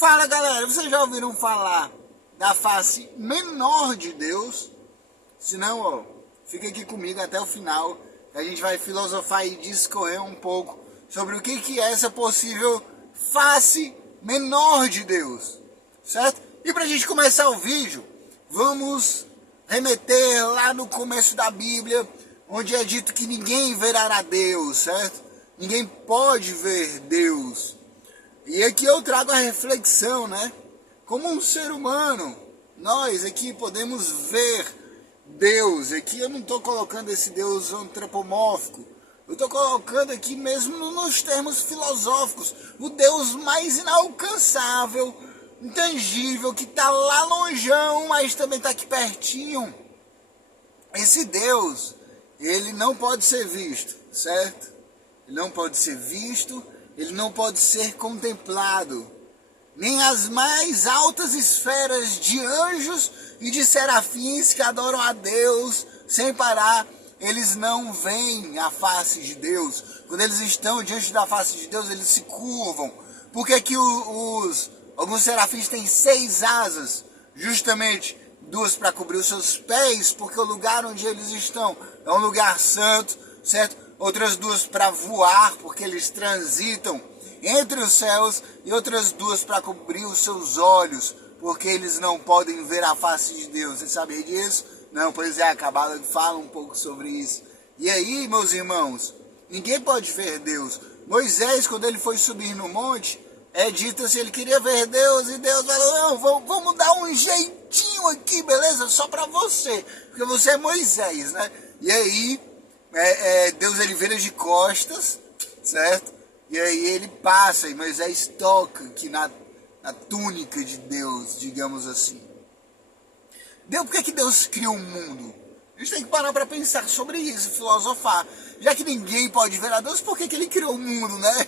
Fala galera, vocês já ouviram falar da face menor de Deus? Se não, ó, fica aqui comigo até o final, que a gente vai filosofar e discorrer um pouco sobre o que é essa possível face menor de Deus, certo? E pra gente começar o vídeo, vamos remeter lá no começo da Bíblia, onde é dito que ninguém verá a Deus, certo? Ninguém pode ver Deus. E aqui eu trago a reflexão, né? Como um ser humano, nós aqui podemos ver Deus. Aqui eu não estou colocando esse Deus antropomórfico. Eu estou colocando aqui mesmo nos termos filosóficos. O Deus mais inalcançável, intangível, que está lá longeão, mas também está aqui pertinho. Esse Deus, ele não pode ser visto, certo? Ele não pode ser visto. Ele não pode ser contemplado. Nem as mais altas esferas de anjos e de serafins que adoram a Deus sem parar, eles não veem a face de Deus. Quando eles estão diante da face de Deus, eles se curvam. Por que que alguns serafins têm 6 asas? Justamente 2 para cobrir os seus pés, porque o lugar onde eles estão é um lugar santo, certo? Outras 2 para voar, porque eles transitam entre os céus, e outras 2 para cobrir os seus olhos, porque eles não podem ver a face de Deus. Você sabia disso? Não, pois é, a Cabala fala um pouco sobre isso. E aí, meus irmãos, ninguém pode ver Deus. Moisés, quando ele foi subir no monte, é dito assim, ele queria ver Deus, e Deus falou, não, vamos dar um jeitinho aqui, beleza? Só para você, porque você é Moisés, né? E aí, Deus ele vira de costas, certo? E aí ele passa, e Moisés toca aqui na túnica de Deus, digamos assim. Por que Deus criou o mundo? A gente tem que parar para pensar sobre isso, filosofar. Já que ninguém pode ver a Deus, por que ele criou o mundo, né?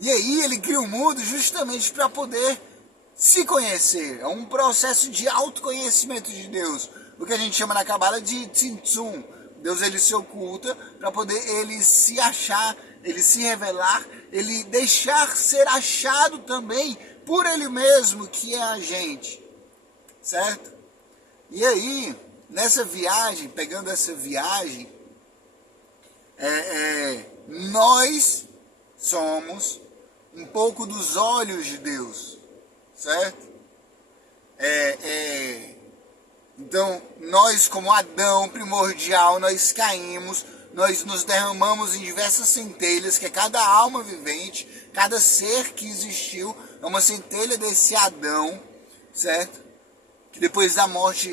E aí ele cria o mundo justamente para poder se conhecer. É um processo de autoconhecimento de Deus. O que a gente chama na Cabala de Tzimtzum. Deus ele se oculta para poder ele se achar, ele se revelar, ele deixar ser achado também por ele mesmo, que é a gente, certo? E aí, nessa viagem, pegando essa viagem, nós somos um pouco dos olhos de Deus, certo? Então, nós como Adão primordial, nós caímos, nós nos derramamos em diversas centelhas, que é cada alma vivente, cada ser que existiu, é uma centelha desse Adão, certo? Que depois da morte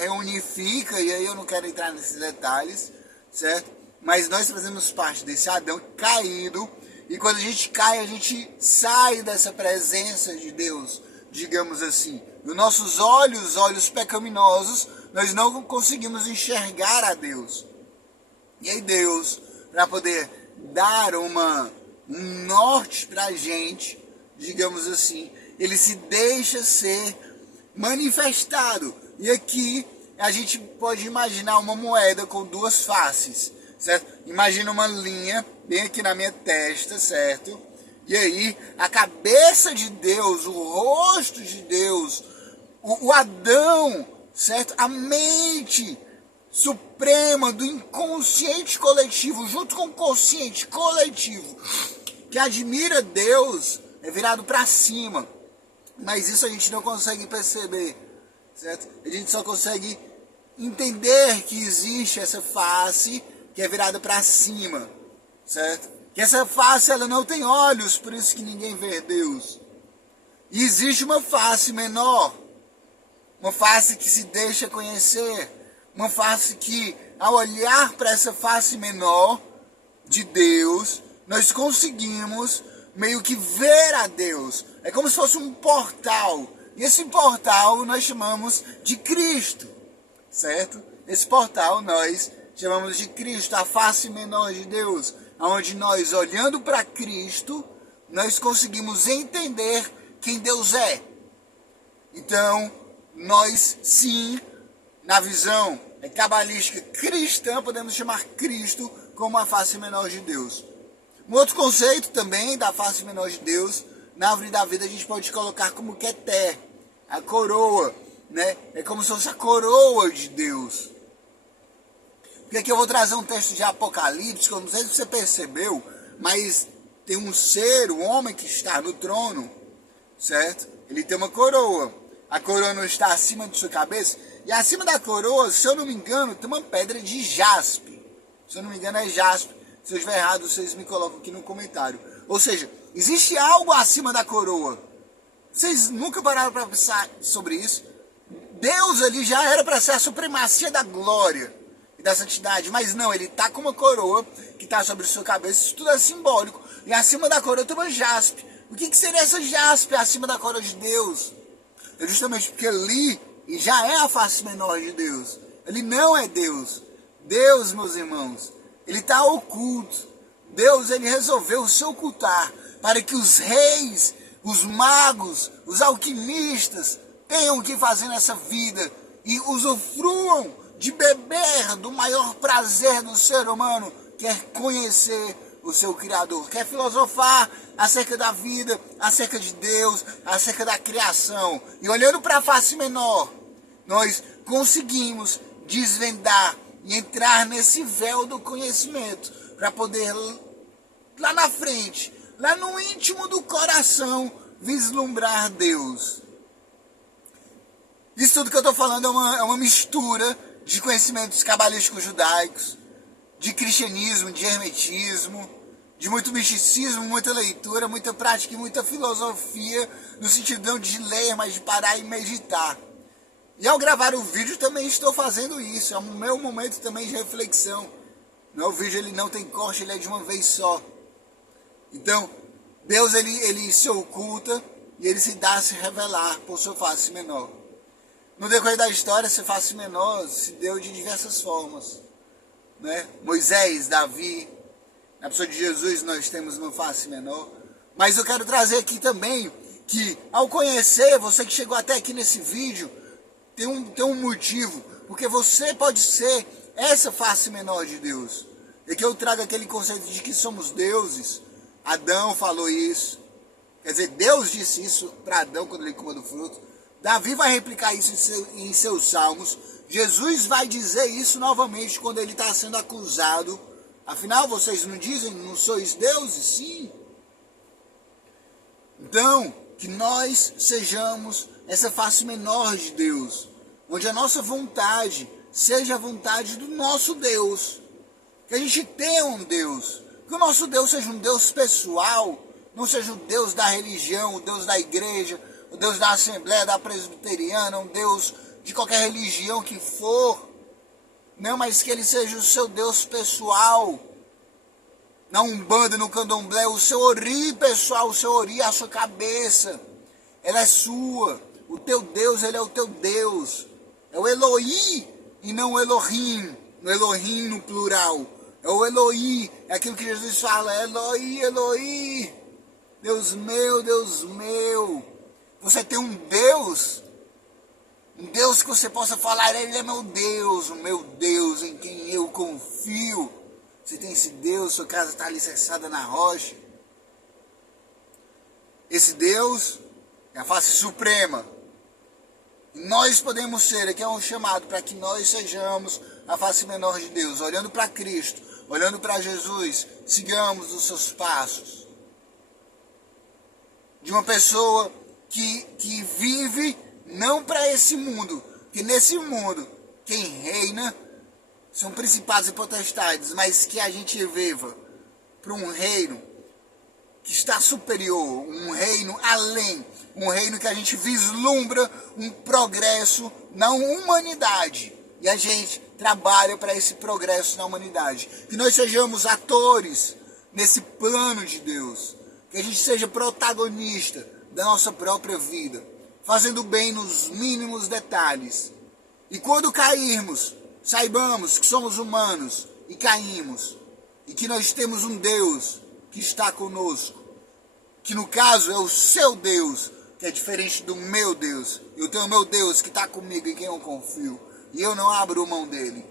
reunifica, e aí eu não quero entrar nesses detalhes, certo? Mas nós fazemos parte desse Adão caído, e quando a gente cai, a gente sai dessa presença de Deus, digamos assim. Nos nossos olhos pecaminosos, nós não conseguimos enxergar a Deus. E aí Deus, para poder dar um norte para a gente, digamos assim, ele se deixa ser manifestado. E aqui a gente pode imaginar uma moeda com 2 faces, certo? Imagina uma linha bem aqui na minha testa, certo? E aí a cabeça de Deus, o rosto de Deus, o Adão, certo? A mente suprema do inconsciente coletivo, junto com o consciente coletivo, que admira Deus, é virado para cima. Mas isso a gente não consegue perceber, certo? A gente só consegue entender que existe essa face que é virada para cima, certo? Que essa face ela não tem olhos, por isso que ninguém vê Deus. E existe uma face menor, uma face que se deixa conhecer, uma face que, ao olhar para essa face menor de Deus, nós conseguimos meio que ver a Deus. É como se fosse um portal. E esse portal nós chamamos de Cristo, certo? Esse portal nós chamamos de Cristo, a face menor de Deus, onde nós, olhando para Cristo, nós conseguimos entender quem Deus é. Então, nós sim, na visão cabalística cristã, podemos chamar Cristo como a face menor de Deus. Um outro conceito também da face menor de Deus na árvore da vida a gente pode colocar como Keter, a coroa, né? É como se fosse a coroa de Deus. Porque aqui eu vou trazer um texto de Apocalipse, que eu não sei se você percebeu, mas tem um ser, um homem que está no trono, certo? Ele tem uma coroa. A coroa não está acima de sua cabeça. E acima da coroa, se eu não me engano, tem uma pedra de jaspe. Se eu não me engano é jaspe. Se eu estiver errado, vocês me colocam aqui no comentário. Ou seja, existe algo acima da coroa. Vocês nunca pararam para pensar sobre isso? Deus ali já era para ser a supremacia da glória e da santidade. Mas não, ele está com uma coroa que está sobre sua cabeça. Isso tudo é simbólico. E acima da coroa tem uma jaspe. O que seria essa jaspe acima da coroa de Deus? É justamente porque ali já é a face menor de Deus. Ele não é Deus. Deus, meus irmãos, ele está oculto. Deus, ele resolveu se ocultar para que os reis, os magos, os alquimistas tenham o que fazer nessa vida e usufruam de beber do maior prazer do ser humano, que é conhecer o seu Criador, quer filosofar acerca da vida, acerca de Deus, acerca da criação. E olhando para a face menor, nós conseguimos desvendar e entrar nesse véu do conhecimento, para poder, lá na frente, lá no íntimo do coração, vislumbrar Deus. Isso tudo que eu estou falando é uma mistura de conhecimentos cabalísticos judaicos, de cristianismo, de hermetismo, de muito misticismo, muita leitura, muita prática e muita filosofia, no sentido não de ler, mas de parar e meditar. E ao gravar o vídeo também estou fazendo isso, é o meu momento também de reflexão. O vídeo ele não tem corte, ele é de uma vez só. Então, Deus ele se oculta e ele se dá a se revelar por sua face menor. No decorrer da história, essa face menor se deu de diversas formas, né? Moisés, Davi, na pessoa de Jesus nós temos uma face menor. Mas eu quero trazer aqui também que ao conhecer, você que chegou até aqui nesse vídeo, tem um motivo, porque você pode ser essa face menor de Deus. E que eu trago aquele conceito de que somos deuses. Adão falou isso. Quer dizer, Deus disse isso para Adão quando ele comeu do fruto. Davi vai replicar isso em seus salmos. Jesus vai dizer isso novamente quando ele está sendo acusado. Afinal, vocês não dizem, não sois deuses? Sim. Então, que nós sejamos essa face menor de Deus, onde a nossa vontade seja a vontade do nosso Deus. Que a gente tenha um Deus. Que o nosso Deus seja um Deus pessoal, não seja o Deus da religião, o Deus da igreja, o Deus da Assembleia, da Presbiteriana, um Deus de qualquer religião que for. Não, mas que ele seja o seu Deus pessoal. Na Umbanda, no Candomblé, o seu ori pessoal, o seu ori, a sua cabeça. Ela é sua. O teu Deus, ele é o teu Deus. É o Eloí e não o Elohim. No Elohim no plural. É o Eloí. É aquilo que Jesus fala. Eloí, Eloí. Deus meu, Deus meu. Você tem um Deus que você possa falar, ele é meu Deus, o meu Deus em quem eu confio. Você tem esse Deus, sua casa está alicerçada na rocha. Esse Deus é a face suprema. E nós podemos ser, aqui é um chamado para que nós sejamos a face menor de Deus, olhando para Cristo, olhando para Jesus, sigamos os seus passos. De uma pessoa que vive não para esse mundo, que nesse mundo quem reina são principados e potestades, mas que a gente viva para um reino que está superior, um reino além, um reino que a gente vislumbra um progresso na humanidade. E a gente trabalha para esse progresso na humanidade. Que nós sejamos atores nesse plano de Deus. Que a gente seja protagonista da nossa própria vida, fazendo bem nos mínimos detalhes. E quando cairmos, saibamos que somos humanos e caímos. E que nós temos um Deus que está conosco. Que no caso é o seu Deus, que é diferente do meu Deus. Eu tenho o meu Deus que está comigo, em quem eu confio. E eu não abro mão dele.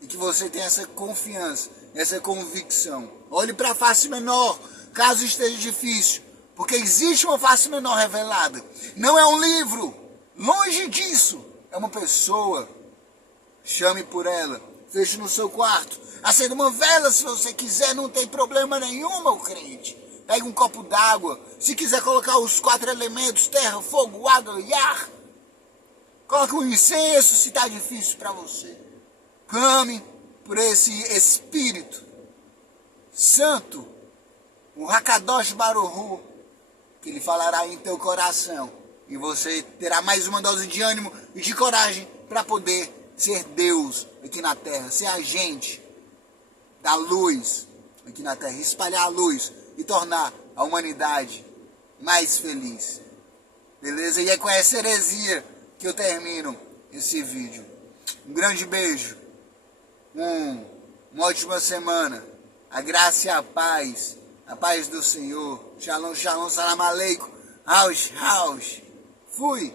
E que você tenha essa confiança, essa convicção. Olhe para a face menor, caso esteja difícil. Porque existe uma face menor revelada. Não é um livro. Longe disso. É uma pessoa. Chame por ela. Feche no seu quarto. Acenda uma vela se você quiser. Não tem problema nenhum, meu crente. Pegue um copo d'água. Se quiser colocar os 4 elementos. Terra, fogo, água e ar. Coloque um incenso se está difícil para você. Clame por esse Espírito Santo. O Hakadosh Baruch, que ele falará em teu coração. E você terá mais uma dose de ânimo e de coragem para poder ser Deus aqui na terra. Ser agente da luz aqui na terra. Espalhar a luz e tornar a humanidade mais feliz. Beleza? E é com essa heresia que eu termino esse vídeo. Um grande beijo. Uma ótima semana. A graça e a paz do Senhor. Shalom, shalom, salam aleikum. House. Fui.